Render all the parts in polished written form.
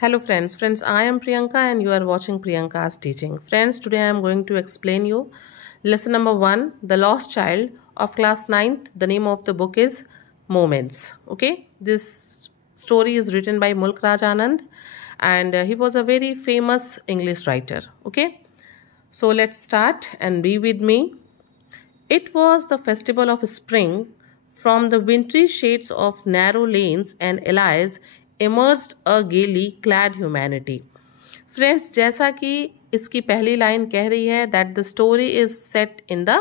Hello friends, I am Priyanka and you are watching Priyanka's teaching. Friends, today I am going to explain you lesson number 1, The Lost Child of class 9th. The name of the book is Moments. Okay, this story is written by Mulk Raj Anand and he was a very famous English writer. Okay, so let's start and be with me. It was the festival of spring. From the wintry shades of narrow lanes and alleys emerged a gaily clad humanity. Friends, जैसा कि इसकी पहली line कह रही है that the story is set in the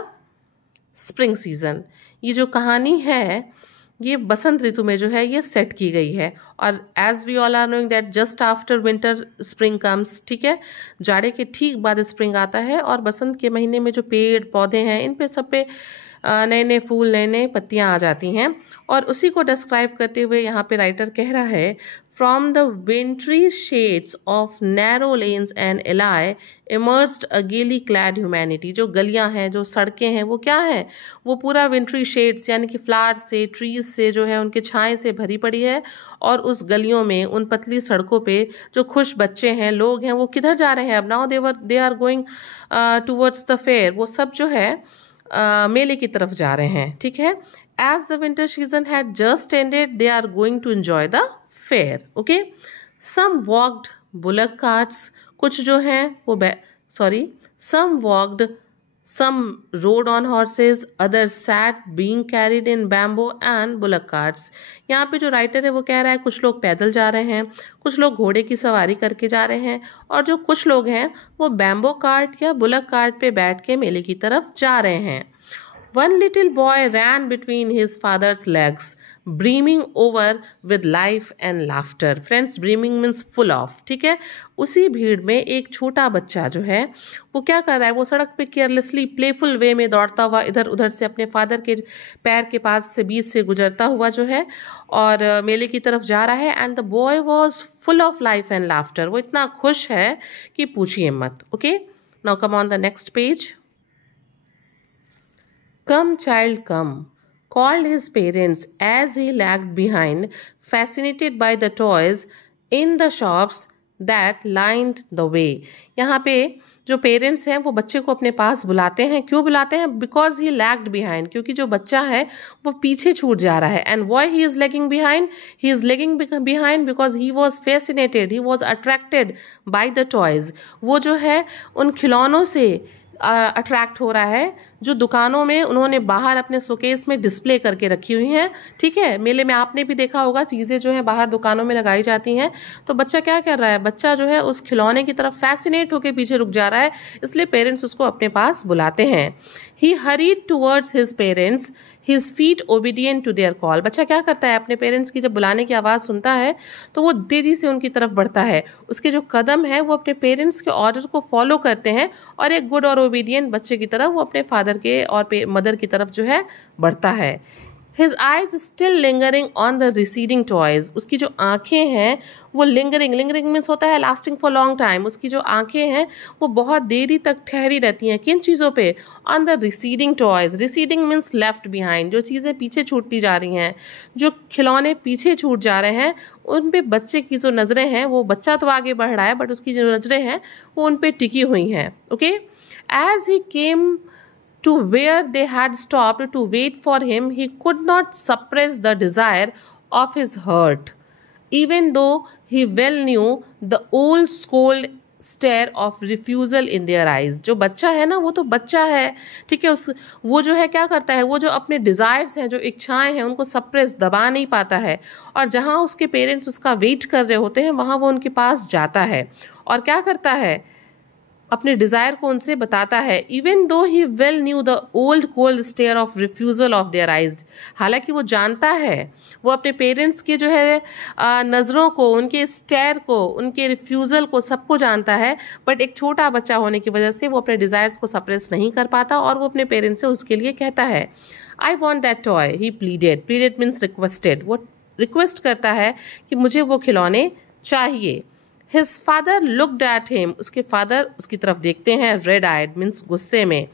spring season. ये जो कहानी है ये बसंत ऋतु में जो है ये सेट की गई है। और as we all are knowing that just after winter spring comes, ठीक है, जाड़े के ठीक बाद स्प्रिंग आता है और बसंत के महीने में जो पेड़ पौधे हैं इन पे सब पे नए नए फूल नए नए पत्तियां आ जाती हैं। और उसी को डिस्क्राइब करते हुए यहाँ पे राइटर कह रहा है from the wintry shades of narrow lanes and alleys emerged a gaily clad humanity. जो गलियां हैं जो सड़कें हैं वो क्या है, वो पूरा विंट्री शेड्स यानी कि फ्लावर्स से ट्रीज से जो है उनके छाए से भरी पड़ी है। और उस गलियों में उन पतली सड़कों पे जो खुश बच्चे हैं लोग हैं वो किधर जा रहे हैं, अब now they are going towards the fair. वो सब जो है मेले की तरफ जा रहे हैं, ठीक है। As the winter season had just ended they are going to enjoy the fair. Okay, some walked bullock carts, कुछ जो हैं वो some walked, some rode on horses, others sat being carried in bamboo and bullock carts। यहाँ पे जो writer है वो कह रहा है कुछ लोग पैदल जा रहे हैं, कुछ लोग घोड़े की सवारी करके जा रहे हैं और जो कुछ लोग हैं वो बैम्बो कार्ट या बुलक कार्ट पे बैठ के मेले की तरफ जा रहे हैं। One little boy ran between his father's legs, brimming over with life and laughter। Friends, brimming means full of, ठीक है। उसी भीड़ में एक छोटा बच्चा जो है वो क्या कर रहा है, वो सड़क पे केयरलेसली प्लेफुल वे में दौड़ता हुआ इधर उधर से अपने फादर के पैर के पास से बीच से गुजरता हुआ जो है और मेले की तरफ जा रहा है। And the boy was full of life and laughter. वो इतना खुश है कि पूछिए मत। Okay, now come on the next page. Come, child, come, called his parents as he lagged behind, fascinated by the toys in the shops that lined the way। यहाँ पे जो पेरेंट्स हैं वो बच्चे को अपने पास बुलाते हैं। क्यों बुलाते हैं? बिकॉज ही लैग्ड बिहाइंड, क्योंकि जो बच्चा है वो पीछे छूट जा रहा है। And why he is lagging behind? He is lagging behind because he was fascinated, he was attracted by the toys. वो जो है उन खिलौनों से अट्रैक्ट हो रहा है जो दुकानों में उन्होंने बाहर अपने शोकेस में डिस्प्ले करके रखी हुई हैं, ठीक है। मेले में आपने भी देखा होगा चीज़ें जो है बाहर दुकानों में लगाई जाती हैं। तो बच्चा क्या कर रहा है, बच्चा जो है उस खिलौने की तरफ फैसिनेट होकर पीछे रुक जा रहा है, इसलिए पेरेंट्स उसको अपने पास बुलाते हैं। He hurried towards his parents, his feet obedient to their call. बच्चा क्या करता है, अपने पेरेंट्स की जब बुलाने की आवाज़ सुनता है तो वो तेज़ी से उनकी तरफ बढ़ता है। उसके जो कदम है वो अपने पेरेंट्स के ऑर्डर को फॉलो करते हैं और एक गुड और ओबीडियंट बच्चे की तरफ वो अपने फादर के और मदर की तरफ जो है बढ़ता है। His eyes still lingering on the receding toys। उसकी जो आंखें हैं वो लिंगरिंग मीन्स होता है लास्टिंग फॉर लॉन्ग टाइम। उसकी जो आंखें हैं वो बहुत देरी तक ठहरी रहती हैं किन चीज़ों पे? On the receding toys. Receding means left behind, जो चीज़ें पीछे छूटती जा रही हैं, जो खिलौने पीछे छूट जा रहे हैं उन पे बच्चे की जो नज़रें हैं, वो बच्चा तो आगे बढ़ रहा है बट उसकी जो नज़रें हैं वो उन पे टिकी हुई हैं। Okay, as he came to where they had stopped to wait for him, he could not suppress the desire of his heart, even though he well knew the old scold stare of refusal in their eyes। जो बच्चा है ना वो तो बच्चा है, ठीक है। वो जो है क्या करता है, वो जो अपने डिज़ायर्स हैं, जो इच्छाएं हैं, उनको सप्रेस दबा नहीं पाता है और जहाँ उसके पेरेंट्स उसका वेट कर रहे होते हैं वहाँ वो उनके पास जाता है और क्या करता है, अपने डिज़ायर को उनसे बताता है। Even though he well knew the old cold stare of refusal of their eyes. हालांकि वो जानता है, वो अपने पेरेंट्स के जो है नज़रों को, उनके स्टेयर को, उनके रिफ्यूज़ल को, सबको जानता है, बट एक छोटा बच्चा होने की वजह से वो अपने डिज़ायर्स को सप्रेस नहीं कर पाता और वो अपने पेरेंट्स से उसके लिए कहता है I want that toy. He pleaded means requested. वो रिक्वेस्ट करता है कि मुझे वो खिलौने चाहिए। His father looked at him। उसके फादर उसकी तरफ देखते हैं, रेड आइड मीन्स गुस्से में।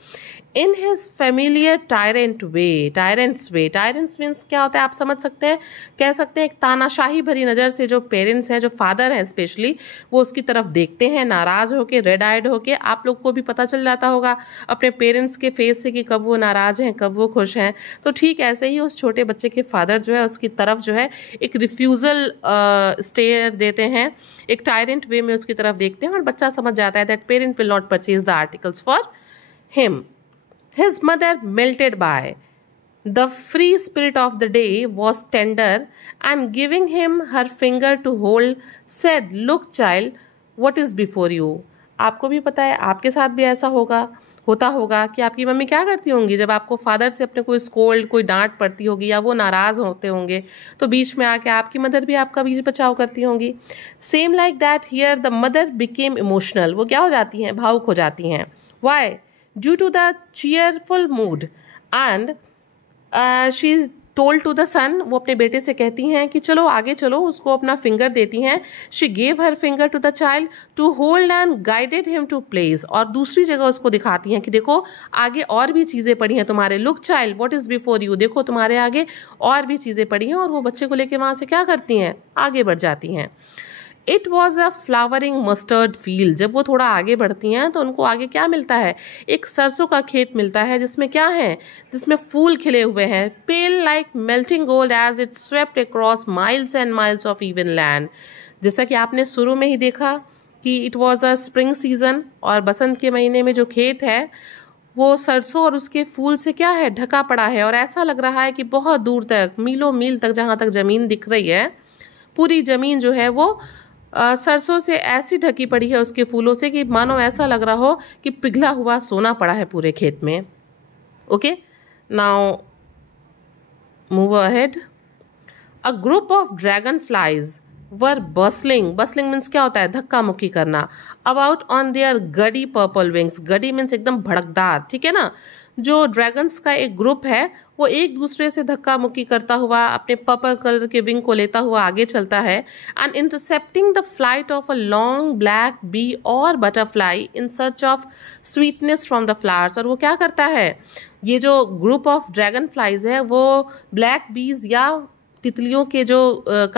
In his familiar tyrant way, tyrants way, tyrants means क्या होता है आप समझ सकते हैं, कह सकते हैं एक तानाशाही भरी नज़र से जो पेरेंट्स हैं, जो फादर हैं स्पेशली, वो उसकी तरफ देखते हैं नाराज़ होके, रेड आइड होके। आप लोग को भी पता चल जाता होगा अपने पेरेंट्स के फेस से कि कब वो नाराज़ हैं, कब वो खुश हैं। तो ठीक ऐसे ही उस छोटे बच्चे के फादर जो है उसकी तरफ जो है एक रिफ्यूज़ल स्टेयर देते हैं, एक टायरेंट वे में उसकी तरफ देखते हैं, और बच्चा समझ जाता है that parent will not purchase the articles for him. His mother melted by. The free spirit of the day was tender, and giving him her finger to hold, said, "Look, child, what is before you." आपको भी पता है, आपके साथ भी ऐसा होता होगा कि आपकी मम्मी क्या करती होंगी जब आपको फादर से अपने कोई स्कोल्ड, कोई डांट पड़ती होगी या वो नाराज़ होते होंगे, तो बीच में आके आपकी मदर भी आपका बीच बचाव करती होंगी। Same like that here the mother became emotional. वो क्या हो जाती हैं, भावुक हो जाती हैं। Y? Due to the cheerful mood, and she told to the son, वो अपने बेटे से कहती हैं कि चलो आगे चलो, उसको अपना फिंगर देती हैं। She gave her finger to the child to hold and guided him to place, और दूसरी जगह उसको दिखाती हैं कि देखो आगे और भी चीज़ें पड़ी हैं तुम्हारे। Look child, what is before you, देखो तुम्हारे आगे और भी चीज़ें पड़ी हैं, और वो बच्चे को लेके वहाँ से क्या करती हैं, आगे बढ़ जाती हैं। It was a flowering mustard field. जब वो थोड़ा आगे बढ़ती हैं तो उनको आगे क्या मिलता है, एक सरसों का खेत मिलता है जिसमें क्या है, जिसमें फूल खिले हुए हैं। Pale like melting gold as it swept across miles and miles of even land. जैसा कि आपने शुरू में ही देखा कि it was a spring season, और बसंत के महीने में जो खेत है वो सरसों और उसके फूल से क्या है, ढका पड़ा है, और ऐसा लग रहा है कि बहुत दूर तक, मीलों मील तक जहाँ तक ज़मीन दिख रही है, पूरी ज़मीन जो है वो सरसों से ऐसी ढकी पड़ी है उसके फूलों से कि मानो ऐसा लग रहा हो कि पिघला हुआ सोना पड़ा है पूरे खेत में। Okay, now move ahead. A group of dragonflies were bustling, bustling means क्या होता है, धक्का मुक्की करना, about on their gaudy purple wings. Gaudy means एकदम भड़कदार, ठीक है ना। जो ड्रैगन्स का एक ग्रुप है वो एक दूसरे से धक्का मुक्की करता हुआ अपने पर्पल कलर के विंग को लेता हुआ आगे चलता है, and intercepting the flight of a long black bee or butterfly in search of sweetness from the flowers. और वो क्या करता है, ये जो ग्रुप ऑफ ड्रैगन फ्लाइज है वो ब्लैक बीज या तितलियों के जो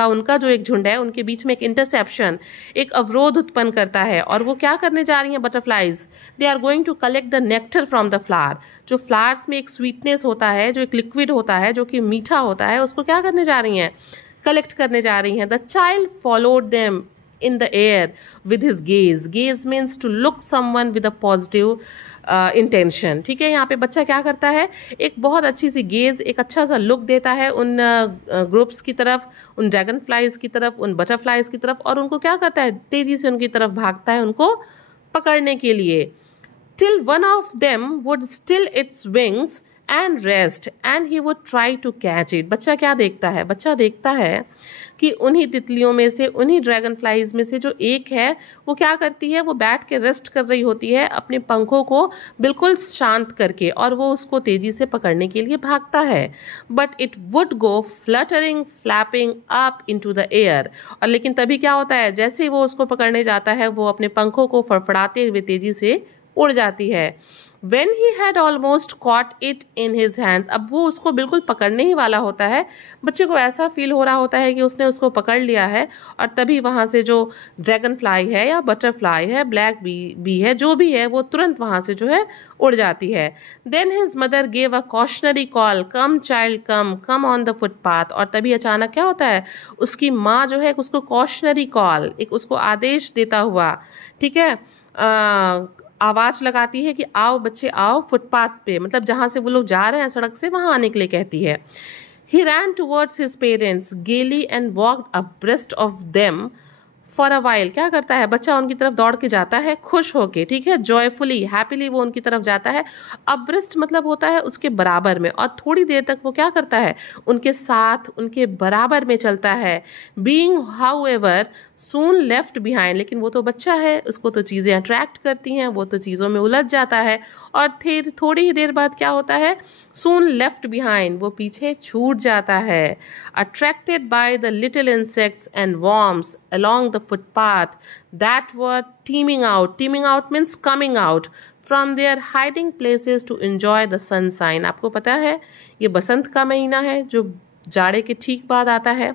उनका जो एक झुंड है उनके बीच में एक इंटरसेप्शन, एक अवरोध उत्पन्न करता है। और वो क्या करने जा रही हैं butterflies, they are going to collect the nectar from the flower. जो फ्लावर्स में एक स्वीटनेस होता है, जो एक लिक्विड होता है, जो कि मीठा होता है, उसको क्या करने जा रही हैं, कलेक्ट करने जा रही हैं। The child followed them in the air with his gaze. Gaze means to look someone with a positive intention. ठीक है, यहाँ पे बच्चा क्या करता है, एक बहुत अच्छी सी गेज, एक अच्छा सा लुक देता है उन ग्रुप्स की तरफ, उन ड्रैगन फ्लाइज की तरफ, उन बटरफ्लाइज की तरफ, और उनको क्या करता है, तेजी से उनकी तरफ भागता है उनको पकड़ने के लिए। Till one of them would still its wings and rest and he would try to catch it. बच्चा क्या देखता है, बच्चा देखता है कि उन्हीं तितलियों में से, उन्हीं ड्रैगन फ्लाइज में से जो एक है वो क्या करती है, वो बैठ के रेस्ट कर रही होती है अपने पंखों को बिल्कुल शांत करके, और वो उसको तेजी से पकड़ने के लिए भागता है। But it would go fluttering flapping up into the air. और लेकिन तभी क्या होता है, जैसे ही वो उसको पकड़ने जाता है वो अपने पंखों को फड़फड़ाते हुए तेजी से उड़ जाती है। When he had almost caught it in his hands, अब वो उसको बिल्कुल पकड़ने ही वाला होता है, बच्चे को ऐसा फील हो रहा होता है कि उसने उसको पकड़ लिया है, और तभी वहाँ से जो ड्रैगन फ्लाई है या बटरफ्लाई है, ब्लैक बी है, जो भी है, वो तुरंत वहाँ से जो है उड़ जाती है। Then his mother gave a cautionary call, come child come on the footpath। और तभी अचानक क्या होता है, उसकी माँ जो है उसको cautionary call, एक उसको आदेश देता हुआ, ठीक है, आवाज़ लगाती है कि आओ बच्चे आओ, फुटपाथ पे, मतलब जहाँ से वो लोग जा रहे हैं सड़क से, वहाँ आने के लिए कहती है। He ran towards his parents gaily and walked abreast of them for a while. क्या करता है बच्चा, उनकी तरफ दौड़ के जाता है खुश होके, ठीक है, जॉयफुली हैप्पीली वो उनकी तरफ जाता है। अब्रिस्ट मतलब होता है उसके बराबर में, और थोड़ी देर तक वो क्या करता है, उनके साथ उनके बराबर में चलता है। Being how ever soon left behind, लेकिन वो तो बच्चा है, उसको तो चीज़ें अट्रैक्ट करती हैं, वो तो चीज़ों में उलझ जाता है, और फिर थोड़ी ही देर बाद क्या होता है, सून लेफ्ट बिहाइंड, वो पीछे छूट जाता है। Attracted by the little insects and worms along the footpath that were teeming out means coming out from their hiding places to enjoy the sunshine। आपको पता है ये बसंत का महीना है जो जाड़े के ठीक बाद आता है,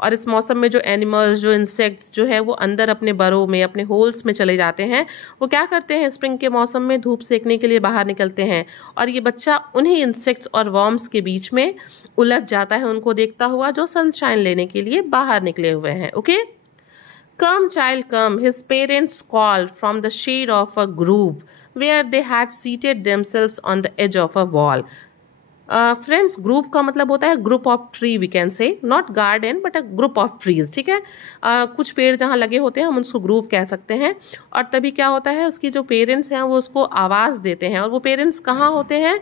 और इस मौसम में जो एनिमल्स, जो इंसेक्ट्स जो है वो अंदर अपने बरों में, अपने होल्स में चले जाते हैं। वो क्या करते हैं, स्प्रिंग के मौसम में धूप सेकने के लिए बाहर निकलते हैं, और ये बच्चा उन्हीं इंसेक्ट्स और वर्म्स के बीच में उलझ जाता है उनको देखता हुआ जो सनशाइन लेने के लिए बाहर निकले हुए हैं। Okay, Come child come, his parents called from the shade of a grove where they had seated themselves on the edge of a wall। Friends, grove का मतलब होता है group of tree, we can say, not garden but a group of trees. ठीक है, कुछ पेड़ जहाँ लगे होते हैं हम उसको ग्रूव कह सकते हैं। और तभी क्या होता है, उसकी जो पेरेंट्स हैं वो उसको आवाज़ देते हैं, और वो पेरेंट्स कहाँ होते हैं,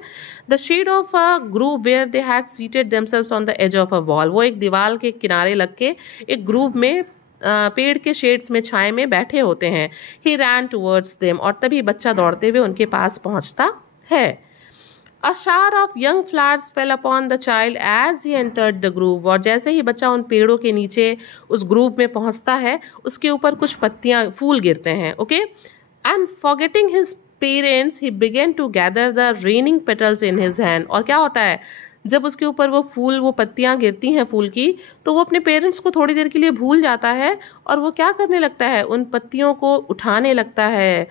the shade of a grove where they had seated themselves on the edge of a wall. वो एक दीवार के किनारे लग के एक ग्रूव में, पेड़ के शेड्स में, छाए में बैठे होते हैं। ही रैन टूवर्ड्स देम, और तभी बच्चा दौड़ते हुए उनके पास पहुंचता है। A shower of young flowers fell upon the child as he entered the groove। और जैसे ही बच्चा उन पेड़ों के नीचे उस ग्रूव में पहुंचता है, उसके ऊपर कुछ पत्तियां, फूल गिरते हैं। Okay, and forgetting his parents he began to gather the raining petals in his hand. और क्या होता है, जब उसके ऊपर वो फूल, वो पत्तियां गिरती हैं फूल की, तो वो अपने पेरेंट्स को थोड़ी देर के लिए भूल जाता है, और वो क्या करने लगता है, उन पत्तियों को उठाने लगता है।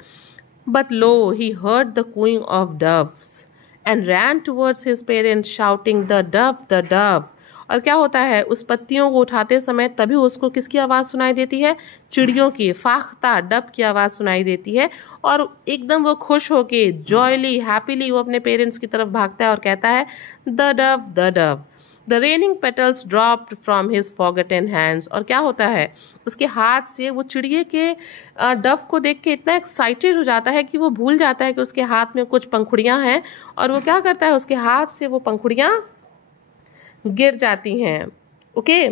But lo he heard the cooing of doves and ran towards his parents shouting the dove। और क्या होता है, उस पत्तियों को उठाते समय तभी उसको किसकी आवाज़ सुनाई देती है, चिड़ियों की, फाख्ता, डब की आवाज़ सुनाई देती है। और एकदम वो खुश होके, जॉयली, हैप्पीली वो अपने पेरेंट्स की तरफ भागता है और कहता है the Dove. The raining petals dropped from his forgotten hands. और क्या होता है, उसके हाथ से वो चिड़िए के डव को देख के इतना एक्साइटेड हो जाता है कि वो भूल जाता है कि उसके हाथ में कुछ पंखुड़ियाँ हैं, और वो क्या करता है, उसके हाथ से वो पंखुड़ियाँ गिर जाती हैं। ओके,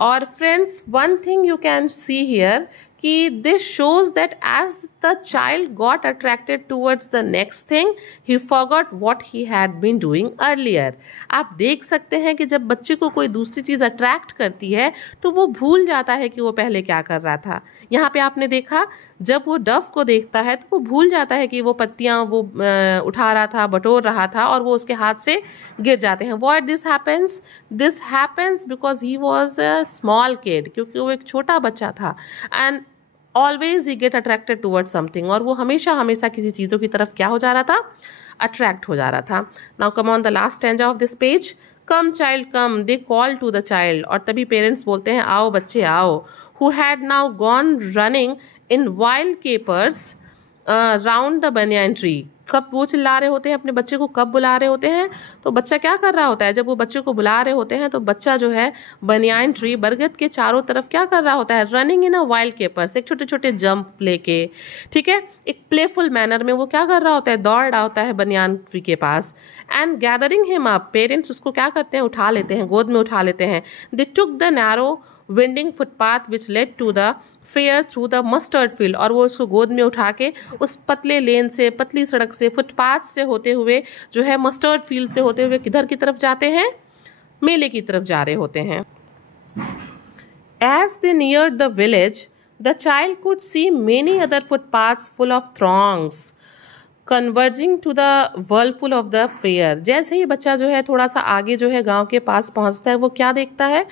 और friends, one thing you can see here कि this shows that as the child got attracted towards the next thing he forgot what he had been doing earlier. आप देख सकते हैं कि जब बच्चे को कोई दूसरी चीज़ अट्रैक्ट करती है तो वो भूल जाता है कि वो पहले क्या कर रहा था। यहाँ पे आपने देखा, जब वो डव को देखता है तो वो भूल जाता है कि वो पत्तियाँ वो उठा रहा था, बटोर रहा था, और वो उसके हाथ से गिर जाते हैं। What this happens because he was a small kid, क्योंकि वो एक छोटा बच्चा था। And always he get attracted towards something, और वो हमेशा किसी चीज़ों की तरफ क्या हो जा रहा था, अट्रैक्ट हो जा रहा था। Now come on the last stanza of this page. Come child come, they call to the child. और तभी पेरेंट्स बोलते हैं आओ बच्चे आओ। Who had now gone running in wild capers round the banyan tree. कब वो चिल्ला रहे होते हैं, अपने बच्चे को कब बुला रहे होते हैं, तो बच्चा क्या कर रहा होता है, जब वो बच्चे को बुला रहे होते हैं तो बच्चा जो है बनियान ट्री, बरगद के चारों तरफ क्या कर रहा होता है, running in a wild keepers, एक छोटे छोटे जंप लेके, ठीक है, एक प्लेफुल मैनर में वो क्या कर रहा होता है, दौड़ रहा होता है बनियान ट्री के पास। And gathering him up, parents उसको क्या करते हैं, उठा लेते हैं, गोद में उठा लेते हैं। They took the narrow winding footpath which led to the fair through the mustard field. और वो उसको गोद में उठा के उस पतले लेन से, पतली सड़क से, फुटपाथ से होते हुए जो है मस्टर्ड फील्ड से होते हुए किधर की तरफ जाते हैं, मेले की तरफ जा रहे होते हैं। As they neared the village the child could see many other footpaths full of throngs converging to the whirlpool of the fair. जैसे ही बच्चा जो है थोड़ा सा आगे जो है गांव के पास पहुंचता है, वो क्या देखता है,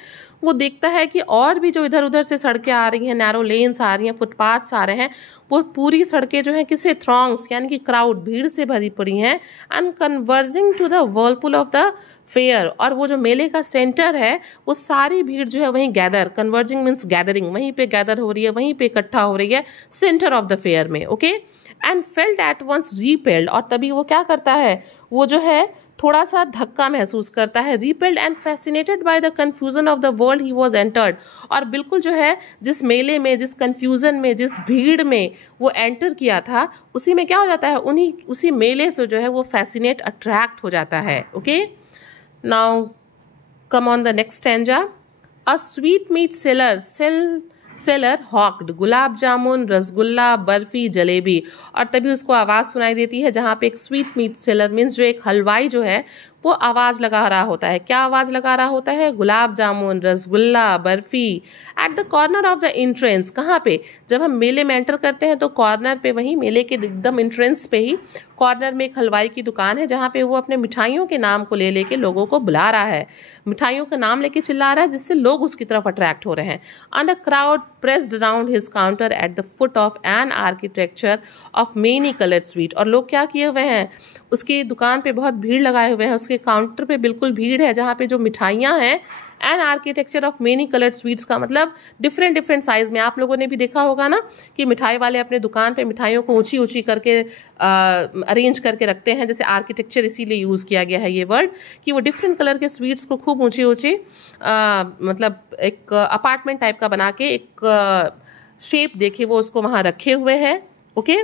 वो देखता है कि और भी जो इधर उधर से सड़कें आ रही हैं, नैरो लेन्स आ रही हैं, फुटपाथ्स आ रहे हैं, वो पूरी सड़कें जो हैं किसे, थ्रॉन्ग्स यानी कि क्राउड, भीड़ से भरी पड़ी हैं। And converging to the whirlpool of the fair, और वो जो मेले का सेंटर है वो सारी भीड़ जो है वहीं गैदर, कन्वर्जिंग मीन्स गैदरिंग, वहीं पे गैदर हो रही है, वहीं पे इकट्ठा हो रही है सेंटर ऑफ द फेयर में। Okay, and felt at once repelled, और तभी वो क्या करता है, वो जो है थोड़ा सा धक्का महसूस करता है। Repelled and fascinated by the confusion of the world he was entered, और बिल्कुल जो है जिस मेले में, जिस कंफ्यूजन में, जिस भीड़ में वो एंटर किया था, उसी में क्या हो जाता है, उसी मेले से जो है वो फैसिनेट, अट्रैक्ट हो जाता है। Okay, now come on the next stanza. A sweetmeat seller hawked gulab jamun, rasgulla, barfi, jalebi. और तभी उसको आवाज़ सुनाई देती है जहाँ पे एक स्वीट मीट सेलर मीन्स जो एक हलवाई जो है वो आवाज़ लगा रहा होता है। क्या आवाज़ लगा रहा होता है? Gulab jamun, rasgulla, barfi. At the corner of the entrance, कहाँ पे? जब हम मेले में एंटर करते हैं तो कॉर्नर पे, वहीं मेले के एकदम एंट्रेंस पे ही कॉर्नर में एक हलवाई की दुकान है, जहाँ पे वो अपने मिठाइयों के नाम को ले लेके लोगों को बुला रहा है, मिठाइयों का नाम लेके चिल्ला रहा है, जिससे लोग उसकी तरफ अट्रैक्ट हो रहे हैं। And a crowd pressed around his counter at the foot of an architecture of many coloured sweet. और लोग क्या किए हुए हैं? उसकी दुकान पे बहुत भीड़ लगाए हुए हैं, उसके काउंटर पे बिल्कुल भीड़ है, जहाँ पे जो मिठाइयाँ हैं, an architecture of many coloured sweets का मतलब डिफरेंट डिफरेंट साइज में। आप लोगों ने भी देखा होगा ना कि मिठाई वाले अपने दुकान पे मिठाइयों को ऊंची ऊंची करके अरेंज करके रखते हैं, जैसे आर्किटेक्चर इसीलिए यूज़ किया गया है ये वर्ड, कि वो डिफरेंट कलर के स्वीट्स को खूब ऊंची ऊंची मतलब एक अपार्टमेंट टाइप का बना के एक शेप देखे वो उसको वहाँ रखे हुए हैं। Okay,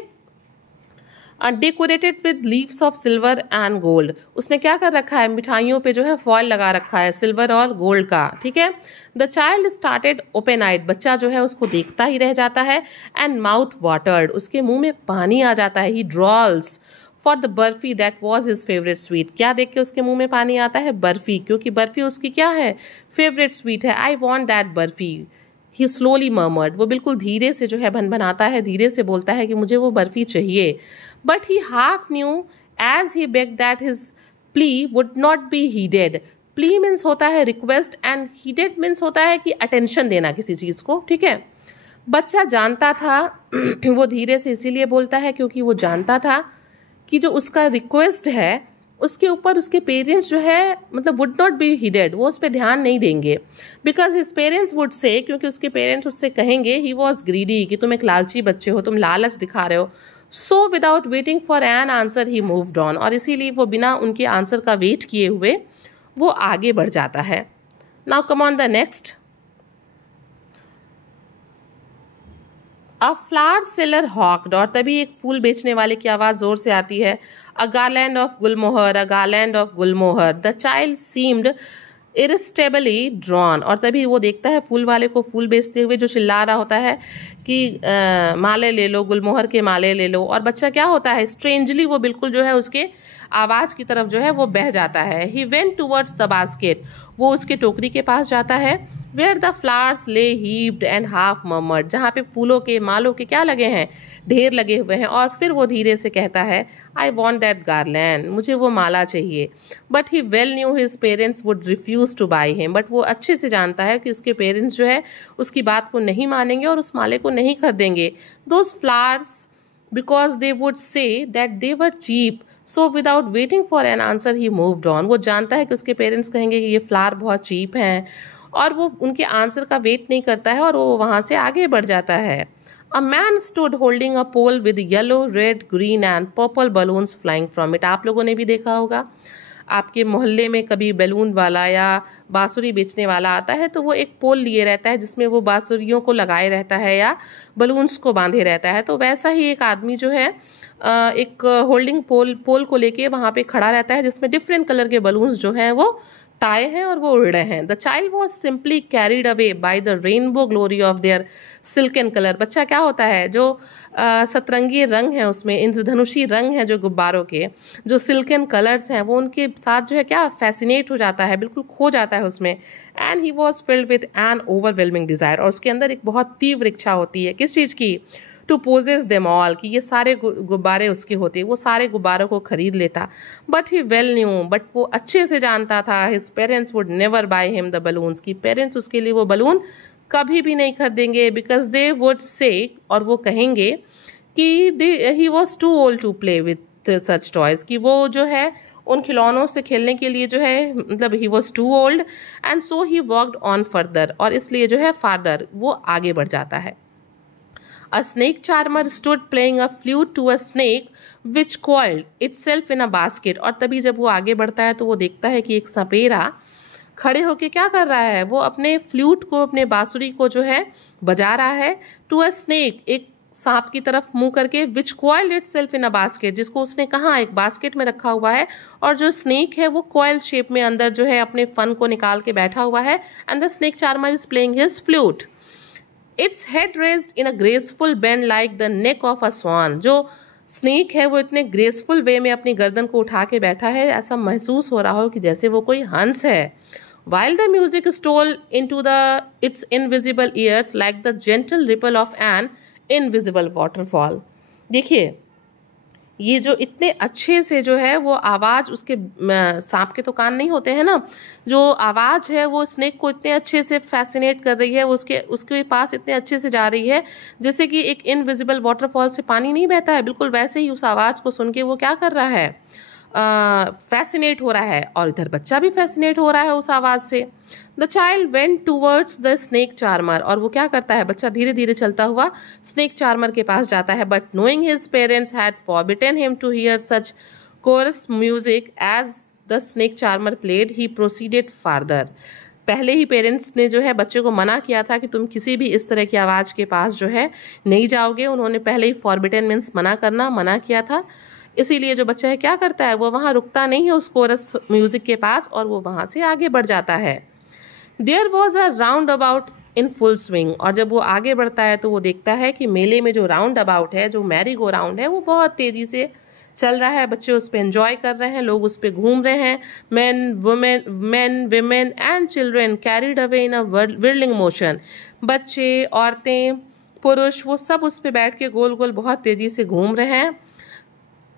decorated with leaves of silver and gold. उसने क्या कर रखा है? मिठाइयों पे जो है फॉयल लगा रखा है सिल्वर और गोल्ड का। ठीक है। द चाइल्ड स्टार्टेड ओपन आइड, बच्चा जो है उसको देखता ही रह जाता है। एंड माउथ वाटर्ड, उसके मुंह में पानी आ जाता है। He drools for the barfi that was his favourite sweet. क्या देख के उसके मुंह में पानी आता है? बर्फी, क्योंकि बर्फी उसकी क्या है? फेवरेट स्वीट है। I want that barfi. He slowly murmured, वो बिल्कुल धीरे से जो है भनभनाता है, धीरे से बोलता है कि मुझे वो बर्फी चाहिए। But he half knew as he beg that his plea would not be heeded. Plea means होता है रिक्वेस्ट, एंड हीडेड मीन्स होता है कि अटेंशन देना किसी चीज़ को। ठीक है। बच्चा जानता था वो धीरे से इसीलिए बोलता है क्योंकि वो जानता था कि जो उसका रिक्वेस्ट है उसके ऊपर उसके पेरेंट्स जो है मतलब वुड नॉट बी हीडेड, वो उस पर ध्यान नहीं देंगे। Because his parents would say, क्योंकि उसके पेरेंट्स उससे कहेंगे ही वॉज ग्रीडी, कि तुम एक लालची बच्चे हो, तुम लालच दिखा रहे हो। सो without waiting for an answer he moved on, और इसीलिए वो बिना उनके आंसर का वेट किए हुए वो आगे बढ़ जाता है। Now come on the next. A flower seller hawked, और तभी एक फूल बेचने वाले की आवाज़ ज़ोर से आती है। A garland of gulmohur, a garland of gulmohur. The child seemed irresistibly drawn, और तभी वो देखता है फूल वाले को फूल बेचते हुए जो चिल्ला रहा होता है कि माले ले लो, गुलमोहर के माले ले लो। और बच्चा क्या होता है? स्ट्रेंजली वो बिल्कुल जो है उसके आवाज़ की तरफ जो है वो बह जाता है। He went towards the basket, वो उसके टोकरी के पास जाता है। वेयर द फ्लावर्स ले हीप्ड एंड हाफ मर्मर्ड, जहाँ पे फूलों के मालों के क्या लगे हैं? ढेर लगे हुए हैं। और फिर वो धीरे से कहता है आई वॉन्ट दैट गार्लैंड, मुझे वो माला चाहिए। But he well new his parents would refuse two by him, but वो अच्छे से जानता है कि उसके पेरेंट्स जो है उसकी बात को नहीं मानेंगे और उस माले को नहीं खरीदेंगे। Those flowers because they would say that they were cheap, so without waiting for an answer he moved on. वो जानता है कि उसके पेरेंट्स कहेंगे कि ये फ्लावर बहुत चीप हैं, और वो उनके आंसर का वेट नहीं करता है और वो वहाँ से आगे बढ़ जाता है। A man stood holding a pole with yellow, red, green and purple balloons flying from it. आप लोगों ने भी देखा होगा, आपके मोहल्ले में कभी बैलून वाला या बांसुरी बेचने वाला आता है तो वो एक पोल लिए रहता है जिसमें वो बांसुरियों को लगाए रहता है या बलून्स को बांधे रहता है। तो वैसा ही एक आदमी जो है एक होल्डिंग पोल को लेके वहाँ पे खड़ा रहता है, जिसमें डिफरेंट कलर के बलून्स जो हैं वो टाए हैं और वो उड़ रहे हैं। The child was simply carried away by the rainbow glory of their silken colour. बच्चा क्या होता है? जो सतरंगी रंग है, उसमें इंद्रधनुषी रंग है जो गुब्बारों के, जो सिल्कन कलर्स हैं, वो उनके साथ जो है क्या फैसिनेट हो जाता है, बिल्कुल खो जाता है उसमें। And he was filled with N overwhelming desire, और उसके अंदर एक बहुत तीव्र इच्छा होती है किस चीज़ की? टू पोजेस देम ऑल, कि ये सारे गुब्बारे उसके होते, वो सारे गुब्बारों को खरीद लेता। But he well new, but वो अच्छे से जानता था, his parents would never by him the balloons, की पेरेंट्स उसके लिए वो बलून कभी भी नहीं खरीदेंगे। बिकॉज दे वुड से, और वो कहेंगे कि he was too old to play with such toys, कि वो जो है उन खिलौनों से खेलने के लिए जो है मतलब he was too old. And so he walked on further, और इसलिए जो है फार्दर वो आगे बढ़ जाता है। A snake charmer stood playing a flute to a snake which coiled itself in a basket, और तभी जब वो आगे बढ़ता है तो वो देखता है कि एक सपेरा खड़े होके क्या कर रहा है? वो अपने फ्लूट को, अपने बांसुरी को जो है बजा रहा है। टू अ स्नेक, एक सांप की तरफ मुंह करके, which coiled itself in a basket, जिसको उसने कहा एक बास्केट में रखा हुआ है, और जो स्नेक है वो कॉइल शेप में अंदर जो है अपने फन को निकाल के बैठा हुआ है। And the snake charmer is playing his flute. Its head raised in a graceful bend like the neck of a swan, जो स्नेक है वो इतने ग्रेसफुल वे में अपनी गर्दन को उठा के बैठा है, ऐसा महसूस हो रहा हो कि जैसे वो कोई हंस है. While the music stole into its invisible ears like the gentle ripple of an invisible waterfall. देखिए, ये जो इतने अच्छे से जो है वो आवाज़ उसके सांप के तो कान नहीं होते हैं ना, जो आवाज़ है वो स्नेक को इतने अच्छे से फैसिनेट कर रही है, वो उसके उसके पास इतने अच्छे से जा रही है जैसे कि एक इनविजिबल वाटरफॉल से पानी नहीं बहता है, बिल्कुल वैसे ही उस आवाज़ को सुन के वो क्या कर रहा है, फैसिनेट हो रहा है. और इधर बच्चा भी फैसिनेट हो रहा है उस आवाज़ से. The child went towards the snake charmer. और वो क्या करता है, बच्चा धीरे धीरे चलता हुआ स्नेक चार्मर के पास जाता है. But knowing his parents had forbidden him to hear such chorus music as the snake charmer played, he proceeded farther. पहले ही पेरेंट्स ने जो है बच्चे को मना किया था कि तुम किसी भी इस तरह की आवाज़ के पास जो है नहीं जाओगे. उन्होंने पहले ही फॉरबिडन मीन्स मना करना, मना किया था. इसीलिए जो बच्चा है क्या करता है, वो वहाँ रुकता नहीं है उस कोरस म्यूजिक के पास और वो वहाँ से आगे बढ़ जाता है. There was a roundabout in full swing. और जब वो आगे बढ़ता है तो वो देखता है कि मेले में जो राउंड अबाउट है, जो मैरी गो राउंड है, वो बहुत तेज़ी से चल रहा है. बच्चे उस पर एंजॉय कर रहे हैं, लोग उस पर घूम रहे हैं. Men women and children carried away in a whirling motion. बच्चे, औरतें, पुरुष, वो सब उस पर बैठ के गोल गोल बहुत तेज़ी से घूम रहे हैं.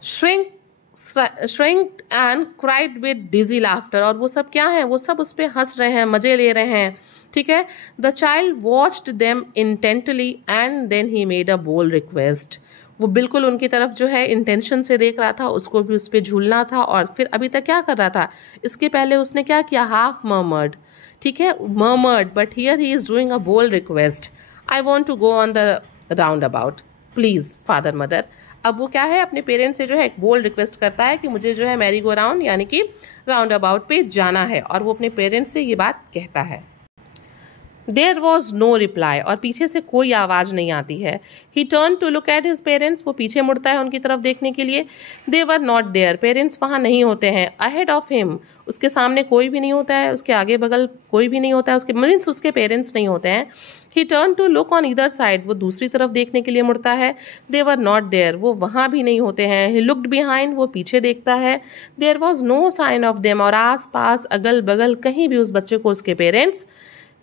Shrieked and cried with dizzy laughter. और वो सब क्या है, वो सब उस पर हंस रहे हैं, मजे ले रहे हैं. ठीक है. The child watched them intently and then he made a bold request. वो बिल्कुल उनकी तरफ जो है इंटेंशन से देख रहा था, उसको भी उस पर झूलना था. और फिर अभी तक क्या कर रहा था, इसके पहले उसने क्या किया, हाफ मर्मर्ड. ठीक है, murmured. But here he is doing a bold request. I want to go on the round about please father mother. अब वो क्या है, अपने पेरेंट्स से जो है एक बोल्ड रिक्वेस्ट करता है कि मुझे जो है मैरी गो राउंड यानी कि राउंड अबाउट पे जाना है. और वो अपने पेरेंट्स से ये बात कहता है. There was no reply. और पीछे से कोई आवाज़ नहीं आती है. He turn to look at his parents. वो पीछे मुड़ता है उनकी तरफ देखने के लिए. They were not there. Parents वहाँ नहीं होते हैं. Ahead of him. उसके सामने कोई भी नहीं होता है, उसके आगे बगल कोई भी नहीं होता है, उसके मीन्स उसके पेरेंट्स नहीं होते हैं. He turn to look on either side. वो दूसरी तरफ देखने के लिए मुड़ता है. They were not there. वो वहाँ भी नहीं होते हैं. He looked behind. वो पीछे देखता है. There was no sign of them. और आस पास अगल बगल कहीं भी उस बच्चे को उसके पेरेंट्स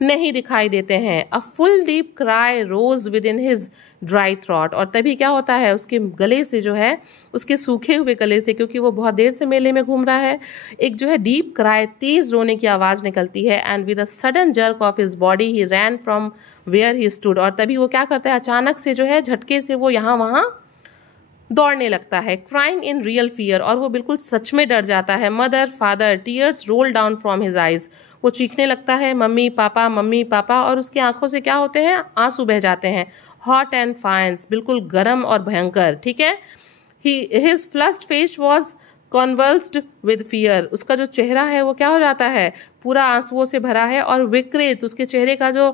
नहीं दिखाई देते हैं. A full deep cry rose within his dry throat. और तभी क्या होता है, उसके गले से जो है, उसके सूखे हुए गले से, क्योंकि वो बहुत देर से मेले में घूम रहा है, एक जो है डीप क्राई, तेज रोने की आवाज़ निकलती है. And with a sudden jerk of his body he ran from where he stood. और तभी वो क्या करता है, अचानक से जो है झटके से वो यहाँ वहाँ दौड़ने लगता है. Crying in real fear. और वो बिल्कुल सच में डर जाता है. Mother father. Tears roll down from his eyes. वो चीखने लगता है, मम्मी पापा मम्मी पापा. और उसकी आंखों से क्या होते हैं, आंसू बह जाते हैं. हॉट एंड फाइन्स, बिल्कुल गर्म और भयंकर. ठीक है. His flushed face was convulsed with fear. उसका जो चेहरा है वो क्या हो जाता है, पूरा आंसुओं से भरा है. और विकृत, उसके चेहरे का जो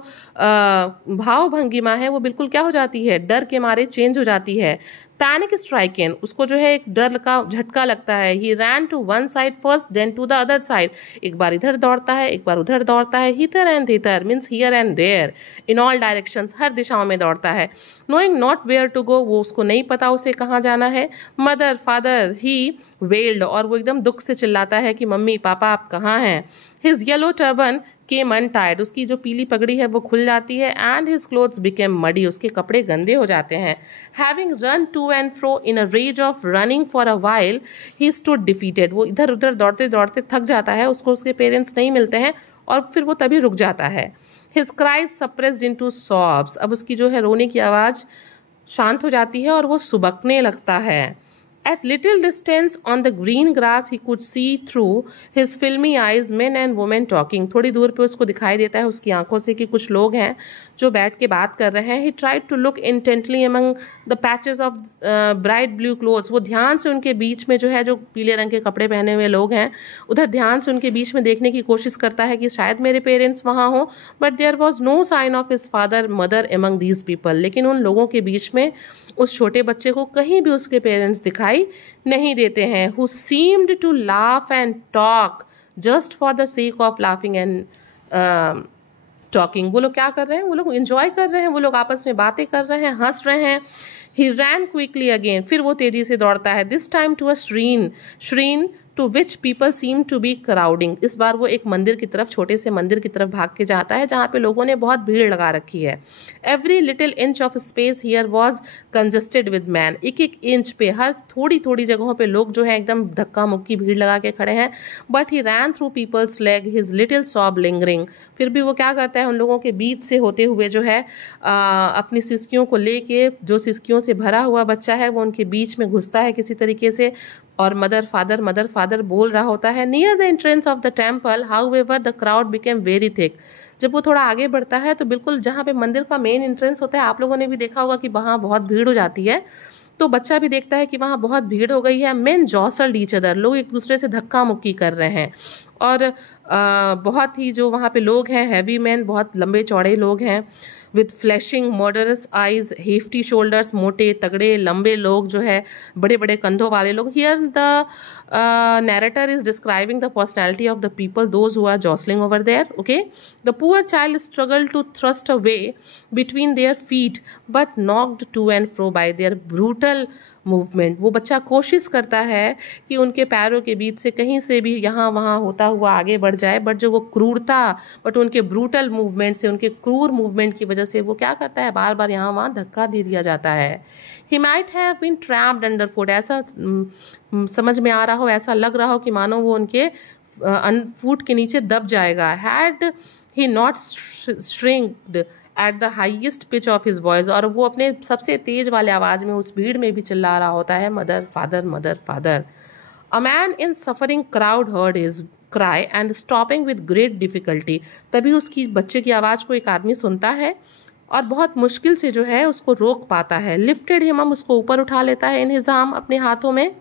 भाव भंगिमा है वो बिल्कुल क्या हो जाती है, डर के मारे चेंज हो जाती है. Panic strike in. उसको जो है एक डर का झटका लगता है. He ran to one side first then to the other side. एक बार इधर दौड़ता है, एक बार उधर दौड़ता है. Here and here means here and there, in all directions, हर दिशाओं में दौड़ता है. Knowing not where to go. वो उसको नहीं पता उसे कहाँ जाना है. Mother father he wailed. और वो एकदम दुख से चिल्लाता है कि मम्मी पापा आप कहाँ हैं. His yellow turban came untied. उसकी जो पीली पगड़ी है वो खुल जाती है. And his clothes became muddy. उसके कपड़े गंदे हो जाते हैं. Having run to and fro in a rage of running for a while he stood defeated. वो इधर उधर दौड़ते दौड़ते थक जाता है. उसको उसके पेरेंट्स नहीं मिलते हैं और फिर वो तभी रुक जाता है. His cries suppressed into सॉब्स. अब उसकी जो है रोने की आवाज़ शांत हो जाती है और वो सुबकने लगता है. At little distance on the green grass he could see through his filmy eyes men and women talking. थोड़ी दूर पे उसको दिखाई देता है उसकी आंखों से कि कुछ लोग हैं जो बैठ के बात कर रहे हैं. He tried to look intently among the patches of bright blue clothes. वो ध्यान से उनके बीच में जो है, जो पीले रंग के कपड़े पहने हुए लोग हैं, उधर ध्यान से उनके बीच में देखने की कोशिश करता है कि शायद मेरे पेरेंट्स वहाँ हों. But there was no sign of his father mother among these people. लेकिन उन लोगों के बीच में उस छोटे बच्चे को कहीं भी उसके पेरेंट्स दिखाई नहीं देते हैं. Who seemed to laugh and talk just for the sake of laughing and talking. वो लोग क्या कर रहे हैं, वो लोग एंजॉय कर रहे हैं, वो लोग आपस में बातें कर रहे हैं, हंस रहे हैं. ही रैन क्विकली अगेन, फिर वो तेजी से दौड़ता है, this time to a shrine to which people seem to be crowding. इस बार वो एक मंदिर की तरफ, छोटे से मंदिर की तरफ भाग के जाता है जहाँ पे लोगों ने बहुत भीड़ लगा रखी है। Every little inch of space here was congested with man, एक एक इंच पे, हर थोड़ी थोड़ी जगहों पे लोग जो है एकदम धक्का मुक्की भीड़ लगा के खड़े हैं। But he ran through people's leg, his little sob lingering, फिर भी वो क्या करता है, उन लोगों के बीच से होते हुए जो है अपनी सिसकियों को लेके, जो सिसकियों से भरा हुआ बच्चा है वो उनके बीच में घुसता है किसी तरीके से, और मदर फादर बोल रहा होता है। Near the entrance of the temple however the crowd became very thick, जब वो थोड़ा आगे बढ़ता है तो बिल्कुल जहाँ पे मंदिर का मेन एंट्रेंस होता है, आप लोगों ने भी देखा होगा कि वहाँ बहुत भीड़ हो जाती है, तो बच्चा भी देखता है कि वहाँ बहुत भीड़ हो गई है। मेन जॉसल्ड ईच अदर, लोग एक दूसरे से धक्का मुक्की कर रहे हैं, और बहुत ही जो वहाँ पे लोग हैं, हैवी मैन, बहुत लंबे चौड़े लोग हैं, with flashing murderous eyes, hefty shoulders, मोटे तगड़े लंबे लोग जो है, बड़े बड़े कंधों वाले लोग। Here the narrator is describing the personality of the people, those who are jostling over there. Okay, the poor child struggled to thrust away between their feet but knocked to and fro by their brutal movement. वो बच्चा कोशिश करता है कि उनके पैरों के बीच से कहीं से भी यहाँ वहाँ होता हुआ आगे बढ़ जाए, बट जो वो क्रूरता, बट उनके ब्रूटल मूवमेंट से, उनके क्रूर मूवमेंट की वजह से वो क्या करता है, बार बार यहाँ वहाँ धक्का दे दिया जाता है। He might have been trampled underfoot, ऐसा समझ में आ रहा हो, ऐसा लग रहा हो कि मानो वो उनके फुट के नीचे दब जाएगा। Had he not shrinked at the highest pitch of his voice, और वो अपने सबसे तेज वाले आवाज में उस भीड़ में भी चिल्ला रहा होता है, mother father mother father. A man in suffering crowd heard his cry and stopping with great difficulty, तभी उसकी बच्चे की आवाज़ को एक आदमी सुनता है और बहुत मुश्किल से जो है उसको रोक पाता है। लिफ्टेड हिम, उसको ऊपर उठा लेता है, इन हिज आर्म, अपने हाथों में।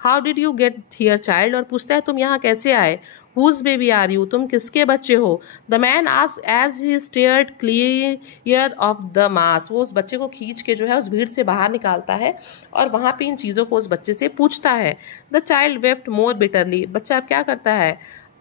How did you get here child, और पूछता है तुम यहाँ कैसे आए। हुज बेबी आर यू, तुम किसके बच्चे हो। The man asked as he steered clear of the mass, वो उस बच्चे को खींच के जो है उस भीड़ से बाहर निकालता है और वहाँ पे इन चीज़ों को उस बच्चे से पूछता है। The child wept more bitterly, बच्चा अब क्या करता है,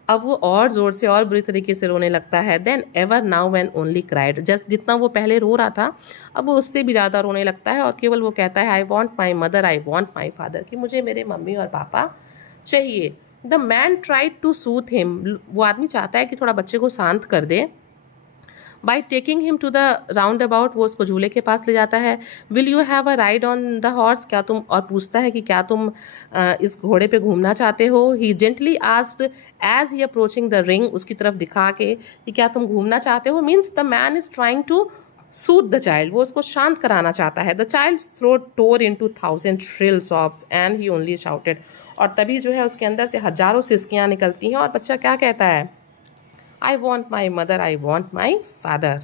अब वो और ज़ोर से और बुरी तरीके से रोने लगता है। Then ever now and only cried, just जितना वो पहले रो रहा था अब वो उससे भी ज़्यादा रोने लगता है और केवल वो कहता है I want my mother, I want my father, कि मुझे मेरे मम्मी और पापा चाहिए। The man tried to soothe him, वो आदमी चाहता है कि थोड़ा बच्चे को शांत कर दे। By taking him to the round अबाउट, वो उसको झूले के पास ले जाता है। Will you have a ride on the horse, क्या तुम, और पूछता है कि क्या तुम इस घोड़े पे घूमना चाहते हो। He gently asked as he approaching the ring, उसकी तरफ दिखा के कि क्या तुम घूमना चाहते हो। Means the man is trying to soothe the child, वो उसको शांत कराना चाहता है। The child's throat tore into 1000 shrill sobs and he only shouted, और तभी जो है उसके अंदर से हजारों सिसकियाँ निकलती हैं और बच्चा क्या कहता है, I want my mother, I want my father.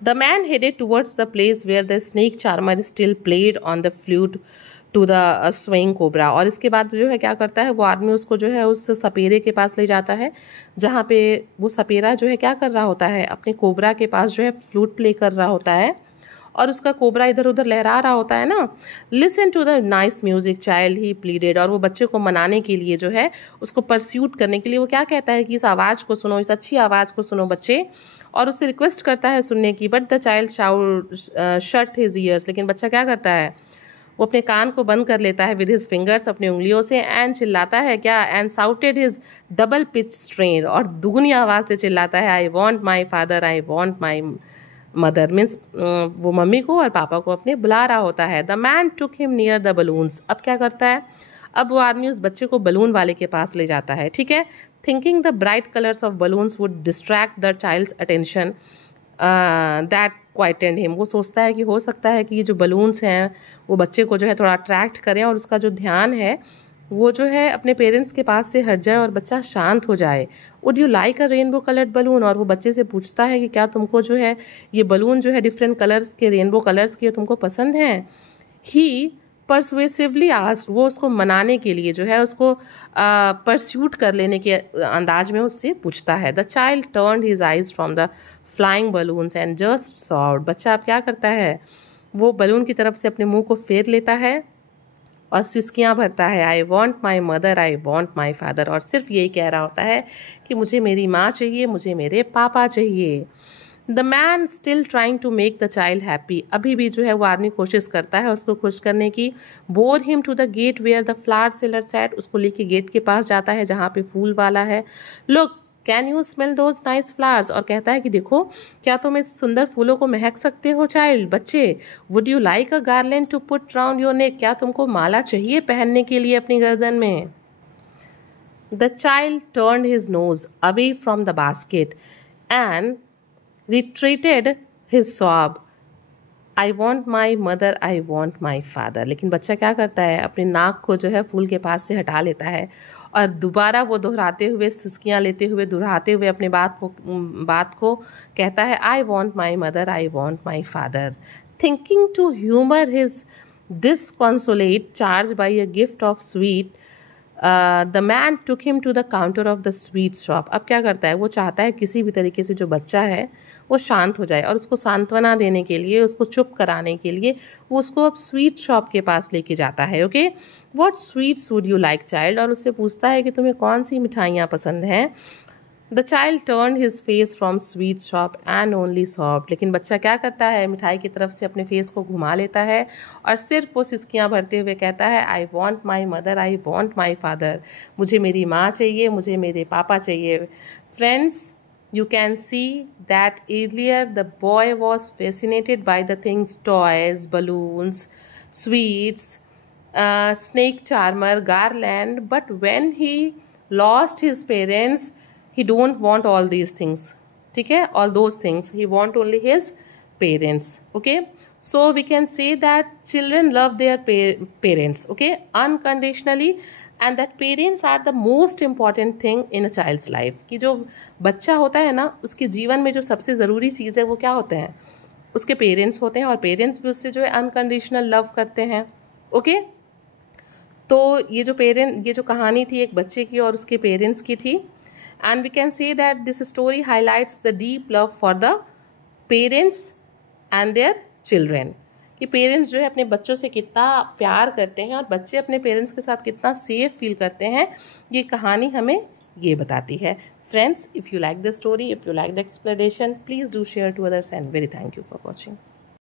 The man headed towards the place where the snake charmer still played on the flute to the swaying cobra. और इसके बाद जो है क्या करता है, वो आदमी उसको जो है उस सपेरे के पास ले जाता है जहाँ पे वो सपेरा जो है क्या कर रहा होता है, अपने कोबरा के पास जो है फ्लूट प्ले कर रहा होता है और उसका कोबरा इधर उधर लहरा रहा होता है ना। Listen to the nice music child, he pleaded, और वो बच्चे को मनाने के लिए जो है उसको परस्यूट करने के लिए वो क्या कहता है कि इस आवाज़ को सुनो, इस अच्छी आवाज़ को सुनो बच्चे, और उससे रिक्वेस्ट करता है सुनने की। But the child shut his years, लेकिन बच्चा क्या करता है, वो अपने कान को बंद कर लेता है विद हिज फिंगर्स, अपनी उंगलियों से, एंड चिल्लाता है क्या, and shouted his double pitch strain, और दुगनी आवाज़ से चिल्लाता है I want my father, I want my mother. Means वो मम्मी को और पापा को अपने बुला रहा होता है। The man took him near the balloons, अब क्या करता है, अब वो आदमी उस बच्चे को बलून वाले के पास ले जाता है, ठीक है। Thinking the bright colours of balloons would distract the child's attention that quietened him, वो सोचता है कि हो सकता है कि ये जो बलून्स हैं वो बच्चे को जो है थोड़ा अट्रैक्ट करें और उसका जो ध्यान है वो जो है अपने पेरेंट्स के पास से हट जाए और बच्चा शांत हो जाए। Would you like a rainbow coloured balloon, और वो बच्चे से पूछता है कि क्या तुमको जो है ये बलून जो है डिफरेंट कलर्स के, रेनबो कलर्स के तुमको पसंद हैं। ही परसुएसिवली आस्क्ड, वो उसको मनाने के लिए जो है उसको परस्यूट कर लेने के अंदाज में उससे पूछता है। The child turned his eyes from the flying balloons and just soft, बच्चा अब क्या करता है, वो बलून की तरफ से अपने मुंह को फेर लेता है और सिसकियाँ भरता है I want my mother, I want my father, और सिर्फ यही कह रहा होता है कि मुझे मेरी माँ चाहिए, मुझे मेरे पापा चाहिए। The man still trying to make the child happy, अभी भी जो है वो आदमी कोशिश करता है उसको खुश करने की। Bore him to the gate where the flower seller sat, उसको लेके गेट के पास जाता है जहाँ पे फूल वाला है। Look can you smell those nice flowers, और कहता है कि देखो क्या तुम इस सुंदर फूलों को महक सकते हो चाइल्ड, बच्चे। Would you like a garland to put round your neck, क्या तुमको माला चाहिए पहनने के लिए अपनी गर्दन में। The child turned his nose away from the basket and retreated his sob, I want my mother, I want my father। लेकिन बच्चा क्या करता है, अपनी नाक को जो है फूल के पास से हटा लेता है और दोबारा वो दोहराते हुए, सिसकियाँ लेते हुए, दोहराते हुए अपने बात को कहता है I want my mother, I want my father। Thinking to humor his disconsolate charge by a gift of sweet, the man took him to the counter of the sweet shop. अब क्या करता है, वो चाहता है किसी भी तरीके से जो बच्चा है वो शांत हो जाए, और उसको सांत्वना देने के लिए, उसको चुप कराने के लिए वो उसको अब स्वीट शॉप के पास लेके जाता है। Okay, what sweets would you like child, और उससे पूछता है कि तुम्हें कौन सी मिठाइयाँ पसंद हैं। The child turn his face from sweet shop and only soft, लेकिन बच्चा क्या करता है, मिठाई की तरफ से अपने फेस को घुमा लेता है और सिर्फ वो सिसकियाँ भरते हुए कहता है I want my mother, I want my father, मुझे मेरी माँ चाहिए, मुझे मेरे पापा चाहिए। Friends, you can see that earlier the boy was fascinated by the things toys, balloons, sweets, snake charmer, garland, but when he lost his parents he don't want all these things, ठीक है, all those things, he want only his parents। okay, so we can say that children love their parents, okay, unconditionally, and that parents are the most important thing in a child's life. कि जो बच्चा होता है ना, उसके जीवन में जो सबसे ज़रूरी चीज़ है वो क्या होते हैं, उसके पेरेंट्स होते हैं, और पेरेंट्स भी उससे जो है अनकंडीशनल लव करते हैं। ओके, तो ये जो कहानी थी एक बच्चे की और उसके पेरेंट्स की थी, and we can say that this story highlights the deep love for the parents and their children, कि पेरेंट्स जो है अपने बच्चों से कितना प्यार करते हैं और बच्चे अपने पेरेंट्स के साथ कितना सेफ फील करते हैं, ये कहानी हमें ये बताती है। Friends, if you like the story, if you like the explanation, please do share to others, and very thank you for watching.